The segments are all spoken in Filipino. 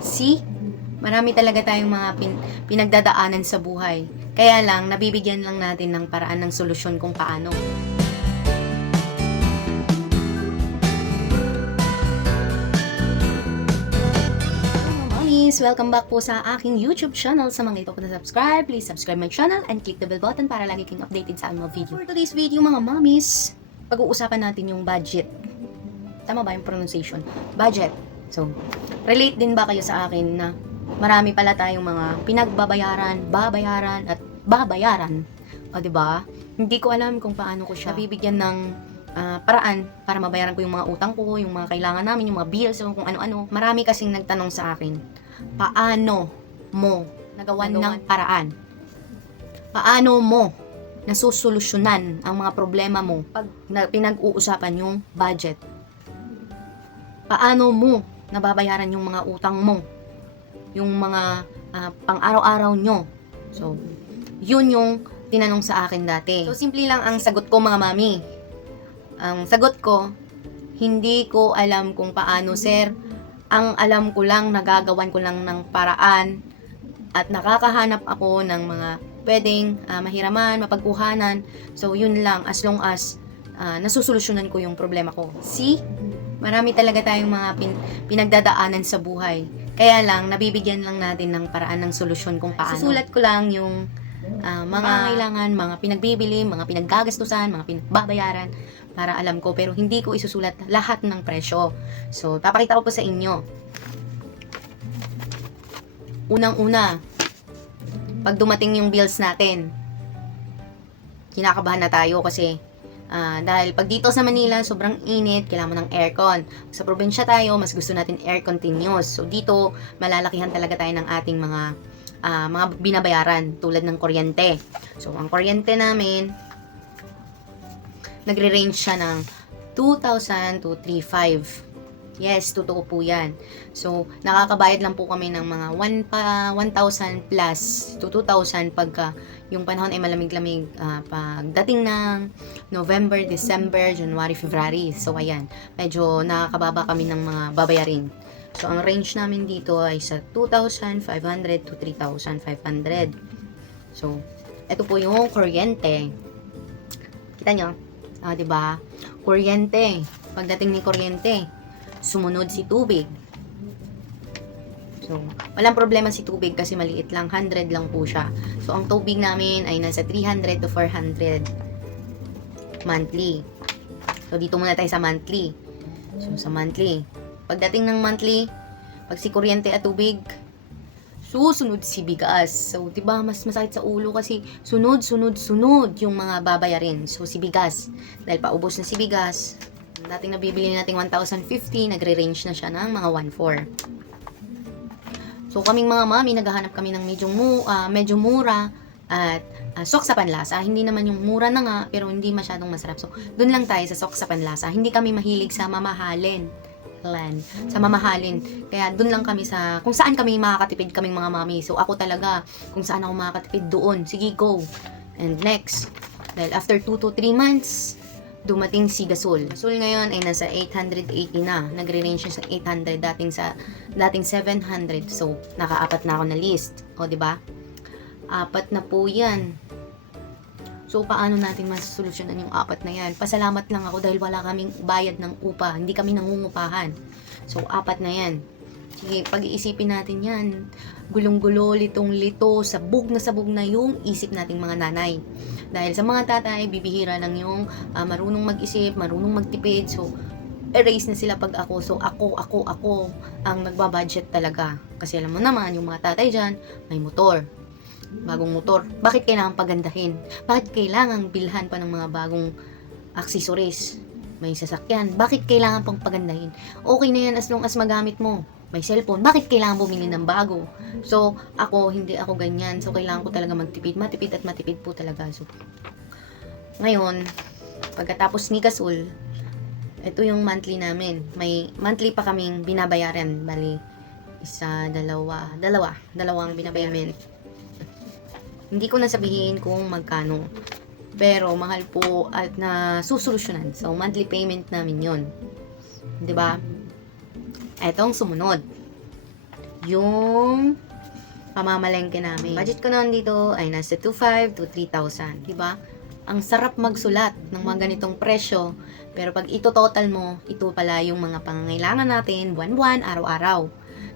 See? Marami talaga tayong mga pinagdadaanan sa buhay. Kaya lang, nabibigyan lang natin ng paraan ng solusyon kung paano. Mamis, welcome back po sa aking YouTube channel. Sa mga ito po na subscribe, please subscribe my channel and click the bell button para lagi kayong updated sa mga video. For today's video mga mamis, pag-uusapan natin yung budget. Tama ba yung pronunciation? Budget. So, relate din ba kayo sa akin na marami pala tayong mga pinagbabayaran, babayaran, at babayaran? O, diba? Hindi ko alam kung paano ko siya nabibigyan ng paraan para mabayaran ko yung mga utang ko, yung mga kailangan namin, yung mga bills, kung ano-ano. Marami kasing nagtanong sa akin, paano mo nagawan ng paraan? Paano mo nasusolusyonan ang mga problema mo pag pinag-uusapan yung budget? Paano mo nababayaran yung mga utang mo? Yung mga pang-araw-araw nyo? So, yun yung tinanong sa akin dati. So, simple lang ang sagot ko mga mami. Ang sagot ko, hindi ko alam kung paano, sir. Ang alam ko lang, nagagawan ko lang ng paraan at nakakahanap ako ng mga pwedeng mahiraman, mapagkuhanan. So, yun lang, as long as nasusolusyonan ko yung problema ko. See? Marami talaga tayong mga pinagdadaanan sa buhay. Kaya lang, nabibigyan lang natin ng paraan ng solusyon kung paano. Susulat ko lang yung mga kailangan, mga pinagbibili, mga pinaggagastusan, mga pinagbabayaran para alam ko. Pero hindi ko isusulat lahat ng presyo. So, papakita ko po sa inyo. Unang-una, pag dumating yung bills natin, kinakabahan na tayo kasi dahil pag dito sa Manila, sobrang init, kailangan mo ng aircon. Sa probinsya tayo, mas gusto natin air continuous. So dito, malalakihan talaga tayo ng ating mga binabayaran tulad ng kuryente. So ang kuryente namin, nagre-range siya ng 2,000 to 3,500. Yes, totoo po yan. So, nakakabayad lang po kami ng mga 1,000 plus to 2,000 pagka yung panahon ay malamig-lamig pagdating ng November, December, January, February. So, ayan. Medyo nakakababa kami ng mga babayarin. So, ang range namin dito ay sa 2,500 to 3,500. So, ito po yung kuryente. Kita nyo? Diba? Kuryente. Pagdating ni kuryente, sumunod si tubig. So, walang problema si tubig kasi maliit lang, 100 lang po siya. So, ang tubig namin ay nasa 300 to 400 monthly. So, dito muna tayo sa monthly. So, sa monthly. Pagdating ng monthly, pag si kuryente at tubig, susunod si bigas. So, diba, mas masakit sa ulo kasi sunod yung mga babayarin. So, si bigas. Dahil paubos na si bigas, dating nabibili nating 1,050, nagre-range na siya ng mga 1,400. So, kaming mga mami, naghahanap kami ng medyo mura at sok sa panlasa. Hindi naman yung mura na nga, pero hindi masyadong masarap. So, dun lang tayo sa sok sa panlasa. Hindi kami mahilig sa mamahalin. Kaya dun lang kami sa, kung saan kami makakatipid kaming mga mami. So, ako talaga, kung saan ako makakatipid doon, sige, go. And next, dahil after 2 to 3 months, dumating si Gasol. Gasol ngayon ay nasa 880 na. Nagre-range siya sa 800 dating 700. So, nakaapat na ako na list. O, 'di ba? Apat na po 'yan. So, paano natin masosolusyonan yung apat na 'yan? Pasalamat lang ako dahil wala kaming bayad ng upa. Hindi kami nangungupahan. So, apat na 'yan. Sige, pag-iisipin natin 'yan. Gulong-gulo, litong-lito, sabog na yung isip nating mga nanay. Dahil sa mga tatay, bibihira lang yung marunong mag-isip, marunong magtipid. So, erase na sila pag ako. So, ako ang nagbabudget talaga. Kasi alam mo naman, yung mga tatay dyan, may motor. Bagong motor. Bakit kailangan pagandahin? Bakit kailangan bilhan pa ng mga bagong accessories? May sasakyan. Bakit kailangan pang pagandahin? Okay na yan as long as magamit mo. May cellphone. Bakit kailangan bumili ng bago? So, hindi ako ganyan. So, kailangan ko talaga magtipid. Matipid at matipid po talaga. So, ngayon, pagkatapos ni Gasol, ito yung monthly namin. May monthly pa kaming binabayaran. Bali, dalawang binabayaran. Hindi ko na sabihin kung magkano. Pero, mahal po at nasusolusyonan. So, monthly payment namin yon. 'Di ba? Etong sumunod. yung pamamalengke namin. Budget ko noon dito ay nasa 2,500 to 3,000. Diba? Ang sarap magsulat ng mga ganitong presyo. Pero pag ito total mo, ito pala yung mga pangangailangan natin, buwan-buwan, araw-araw.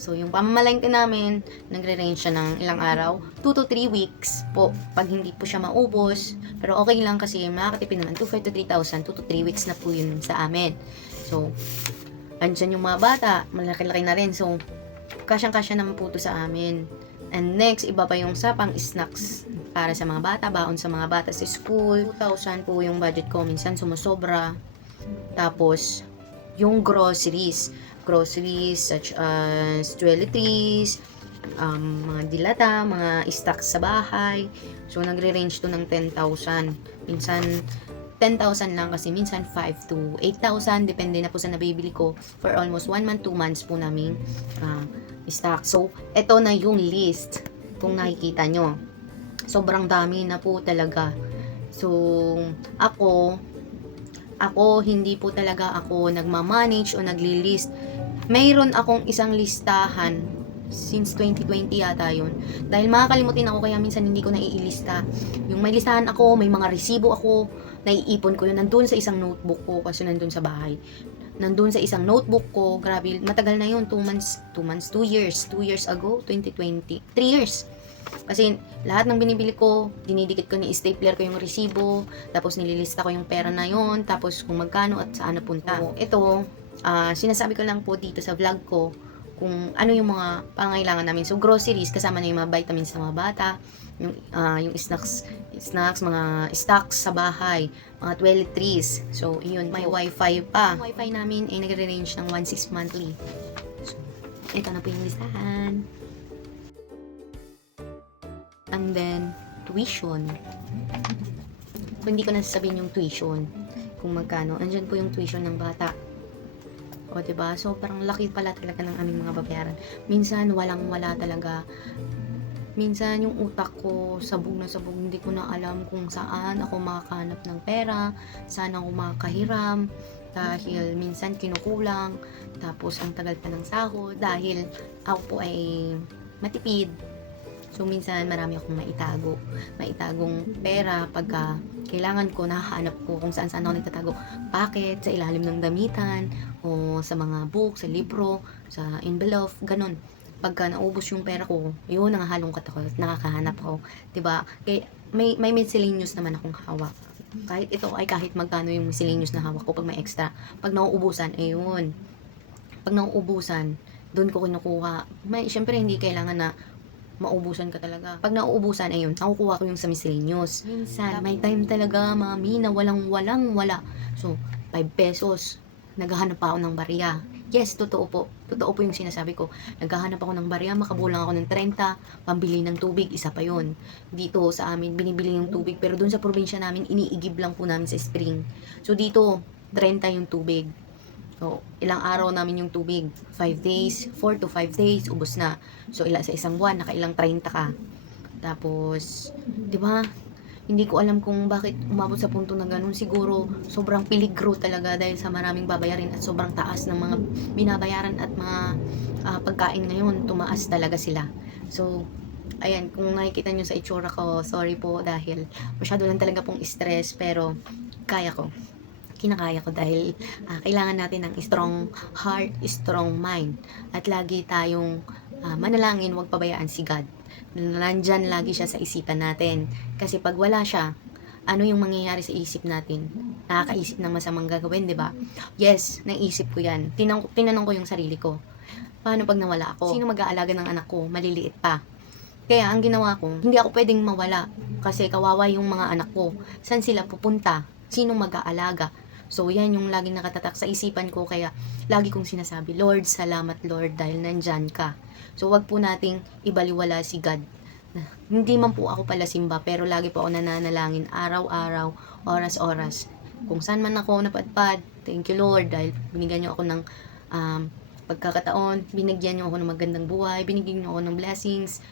So, yung pamamalengke namin, nagre-range siya ng ilang araw, 2 to 3 weeks po, pag hindi po siya maubos. Pero okay lang kasi makakatipid naman, 2,500 to 3,000, 2 to 3 weeks na po yun sa amin. So, andyan yung mga bata, malaki-laki na rin. So, kasyang-kasya naman po to sa amin. And next, iba pa yung sa pang snacks para sa mga bata, baon sa mga bata sa school. 2,000 po yung budget ko, minsan sumusobra. Tapos, yung groceries such as toiletries, mga dilata, mga stocks sa bahay. So, nagre-range to ng 10,000. Minsan, 10,000 lang kasi minsan 5 to 8,000. Depende na po sa nabibili ko. For almost 1 month, 2 months po namin stock. So, eto na yung list. Kung nakikita nyo. Sobrang dami na po talaga. So, ako, hindi po talaga ako nagmamanage o nagli-list. Mayroon akong isang listahan since 2020 yata yun. Dahil makakalimutin ako kaya minsan hindi ko naiilista. Yung may listahan ako, may mga resibo ako, naiipon ko yun. Nandun sa isang notebook ko kasi nandun sa bahay. Nandun sa isang notebook ko, grabe, matagal na yun, 2 years ago, 2020, 3 years. Kasi lahat ng binibili ko, dinidikit ko, ni-stapler ko yung resibo, tapos nililista ko yung pera na yon, tapos kung magkano at saan napunta. So, ito, sinasabi ko lang po dito sa vlog ko kung ano yung mga pangailangan namin. So, groceries, kasama na yung mga vitamins sa mga bata, yung snacks, mga stocks sa bahay, mga toiletries. So, yun, may wifi pa. Yung wifi namin ay nagre-range ng 1,600 monthly. So, ito na po yung listahan. And then, tuition. So, hindi ko na sasabihin yung tuition. Kung magkano. Andyan po yung tuition ng bata. O, diba? So, parang laki pala talaga ng aming mga babayaran. Minsan, walang-wala talaga. Minsan, yung utak ko, sabog na sabog. Hindi ko na alam kung saan ako makakahanap ng pera. Saan ako makakahiram. Dahil minsan kinukulang. Tapos, ang tagal pa ng sahod. Dahil ako po ay matipid. So, minsan marami akong maitagong pera pagka kailangan ko, nahahanap ko kung saan ako nagtatago. Bakit? Sa ilalim ng damitan, o sa mga book, sa libro, sa envelope, ganun. Pagka naubos yung pera ko, yun, nangahalongkat ako, nakakahanap ako. Diba? Kaya, may miscellaneous naman akong hawak. Kahit ito ay kahit magkano yung miscellaneous na hawak ko pag may extra. Pag nauubusan, ayun. Pag nauubusan, doon ko kinukuha. Syempre, hindi kailangan na maubusan ka talaga. Pag nauubusan, ayun, nakukuha ko yung sa miscellaneous. Minsan, may time talaga, mami, na wala. So, 5 pesos, naghahanap pa ako ng barya. Yes, totoo po yung sinasabi ko. Naghahanap ako ng barya, makabulang ako ng 30, pambili ng tubig, isa pa yon. Dito sa amin, binibili yung tubig, pero dun sa probinsya namin, iniigib lang po namin sa spring. So, dito, 30 yung tubig. So, ilang araw namin yung tubig. 5 days, 4 to 5 days, ubos na. So, sa isang buwan, nakailang 30 ka. Tapos, di ba? Hindi ko alam kung bakit umabot sa punto na ganun. Siguro, sobrang peligro talaga dahil sa maraming babayarin at sobrang taas ng mga binabayaran at mga pagkain ngayon. Tumaas talaga sila. So, ayan, kung nakikita nyo sa itsura ko, sorry po dahil masyado lang talaga pong stress, pero kaya ko. Kinakaya ko dahil kailangan natin ng strong heart, strong mind. At lagi tayong manalangin, huwag pabayaan si God. Nandyan lagi siya sa isipan natin. Kasi pag wala siya, ano yung mangyayari sa isip natin? Nakakaisip ng masamang gagawin, di ba? Yes, naisip ko yan. Tinanong ko yung sarili ko. Paano pag nawala ako? Sino mag-aalaga ng anak ko? Maliliit pa. Kaya ang ginawa ko, hindi ako pwedeng mawala. Kasi kawawa yung mga anak ko. Saan sila pupunta? Sino mag-aalaga? So, yan yung laging nakatatak sa isipan ko. Kaya, lagi kong sinasabi, Lord, salamat Lord, dahil nandyan ka. So, wag po nating ibaliwala si God. Hindi man po ako pala simba, pero lagi po ako nananalangin, araw-araw, oras-oras. Kung saan man ako napadpad, thank you Lord, dahil binigyan niyo ako ng pagkakataon, binigyan niyo ako ng magandang buhay, binigyan niyo ako ng blessings,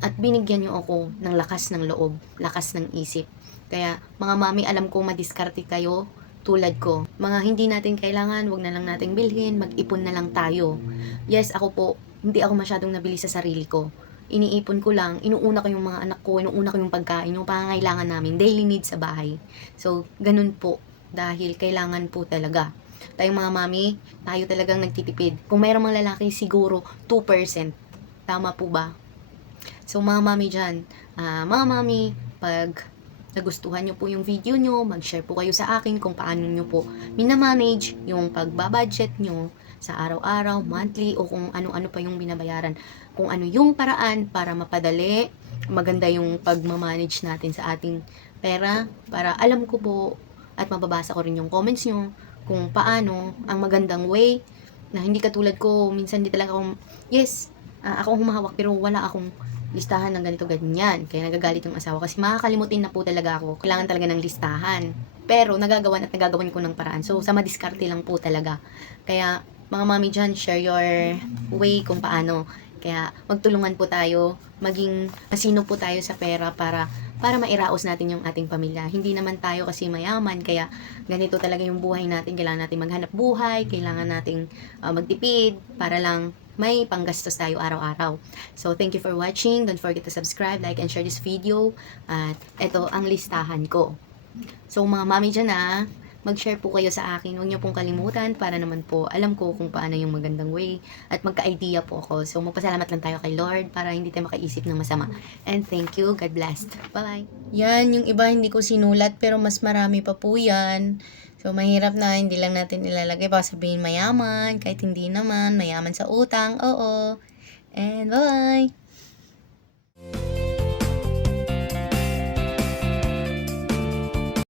at binigyan niyo ako ng lakas ng loob, lakas ng isip. Kaya, mga mami, alam ko madiskarte kayo, tulad ko. Mga hindi natin kailangan, wag na lang nating bilhin, mag-ipon na lang tayo. Yes, ako po, hindi ako masyadong nabili sa sarili ko. Iniipon ko lang, inuuna ko yung mga anak ko, inuuna ko yung pagkain, yung pangangailangan namin, daily needs sa bahay. So, ganun po, dahil kailangan po talaga. Tayong mga mami, tayo talagang nagtitipid. Kung mayroong mga lalaki, siguro 2%. Tama po ba? So, mga mami dyan, mga mami, pag nagustuhan nyo po yung video nyo, mag-share po kayo sa akin kung paano nyo po minamanage yung pagbabudget nyo sa araw-araw, monthly, o kung ano-ano pa yung binabayaran. Kung ano yung paraan para mapadali, maganda yung pagmamanage natin sa ating pera, para alam ko po at mababasa ko rin yung comments nyo kung paano ang magandang way na hindi katulad ko, minsan di talaga akong, yes, ako ang humahawak pero wala akong listahan ng ganito ganyan. Kaya nagagalit yung asawa kasi makakalimutin na po talaga ako. Kailangan talaga ng listahan. Pero nagagawan at nagagawan ko ng paraan. So sa madiskarte lang po talaga. Kaya mga mami dyan, share your way kung paano. Kaya magtulungan po tayo, maging masino po tayo sa pera para mairaos natin yung ating pamilya. Hindi naman tayo kasi mayaman, kaya ganito talaga yung buhay natin. Kailangan natin maghanap buhay, kailangan nating magtipid para lang may panggastos tayo araw-araw. So, thank you for watching. Don't forget to subscribe, like, and share this video. At ito ang listahan ko. So, mga mami dyan mag-share po kayo sa akin. Huwag niyo pong kalimutan para naman po alam ko kung paano yung magandang way at magka-idea po ako. So, magpasalamat lang tayo kay Lord para hindi tayo makaisip ng masama. And thank you. God bless. Bye-bye. Yan, yung iba hindi ko sinulat pero mas marami pa po yan. So, mahirap na, hindi lang natin ilalagay. Baka sabihin mayaman, kahit hindi naman, mayaman sa utang, oo. And bye!